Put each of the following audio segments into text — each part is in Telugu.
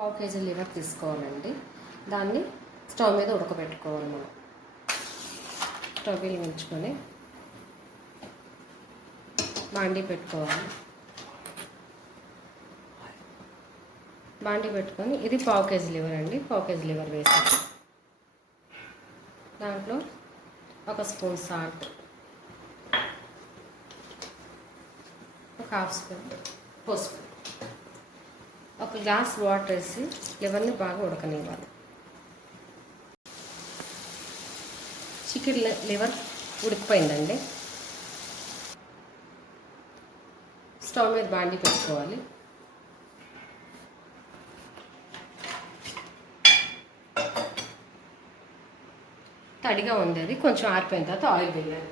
పావు కేజీ లివర్ తీసుకోవాలండి. దాన్ని స్టవ్ మీద ఉడకబెట్టుకోవాలి. మనం స్టవ్ వెలిగించుకొని బాండీ పెట్టుకోవాలి. బాండీ పెట్టుకొని ఇది పావు కేజీ లివర్ అండి. పావు కేజీ లివర్ వేసి దాంట్లో 1 స్పూన్ సాల్ట్, 1/2 స్పూన్ పసుపు, 1 గ్లాస్ వాటర్ వేసి లివర్ని బాగా ఉడకనివ్వాలి. చికెన్ లివర్ ఉడికిపోయిందండి. స్టవ్ మీద బాండీ పెట్టుకోవాలి. తడిగా ఉంది, అది కొంచెం ఆరిపోయిన తర్వాత ఆయిల్ వేయాలి.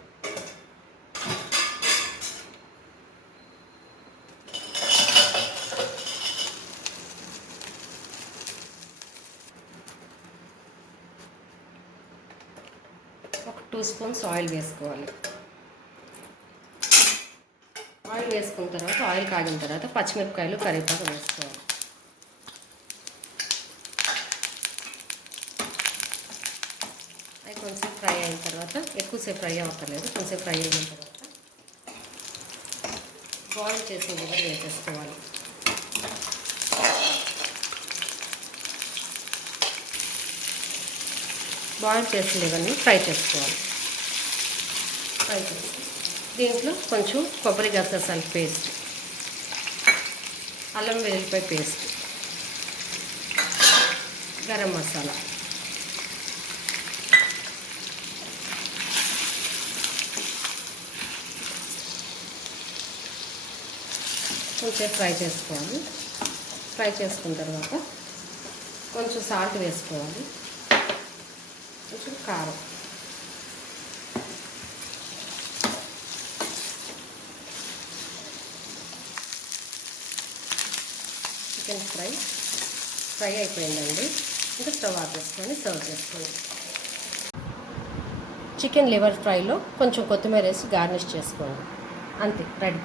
ఒక 2 స్పూన్స్ ఆయిల్ వేసుకోవాలి. ఆయిల్ వేసుకున్న తర్వాత ఆయిల్ కాగిన తర్వాత పచ్చిమిరపకాయలు, కరివేపాకు వేసుకోవాలి. అవి కొంచెం ఫ్రై అయిన తర్వాత, ఎక్కువసేపు ఫ్రై అవ్వక్కర్లేదు, కొంచెం ఫ్రై అయిన తర్వాత బాయిల్ చేసిన లివర్ వేసేసుకోవాలి. బాయిల్ చేసిన లివర్ని ఫ్రై చేసుకోవాలి. దీంట్లో కొంచెం కొబ్బరి గసగసాల పేస్ట్, అల్లం వెల్లుల్లిపాయ పేస్ట్, గరం మసాలా, కొంచెం ఫ్రై చేసుకోవాలి. ఫ్రై చేసుకున్న తర్వాత కొంచెం సాల్ట్ వేసుకోవాలి, కొంచెం కారం, చికెన్ ఫ్రై అయిపోయిందండి. ఇంకా స్టవ్ ఆపేసుకొని సర్వ్ చేసుకోండి. చికెన్ లివర్ ఫ్రైలో కొంచెం కొత్తిమీర వేసి గార్నిష్ చేసుకోండి. అంతే, రెడీ.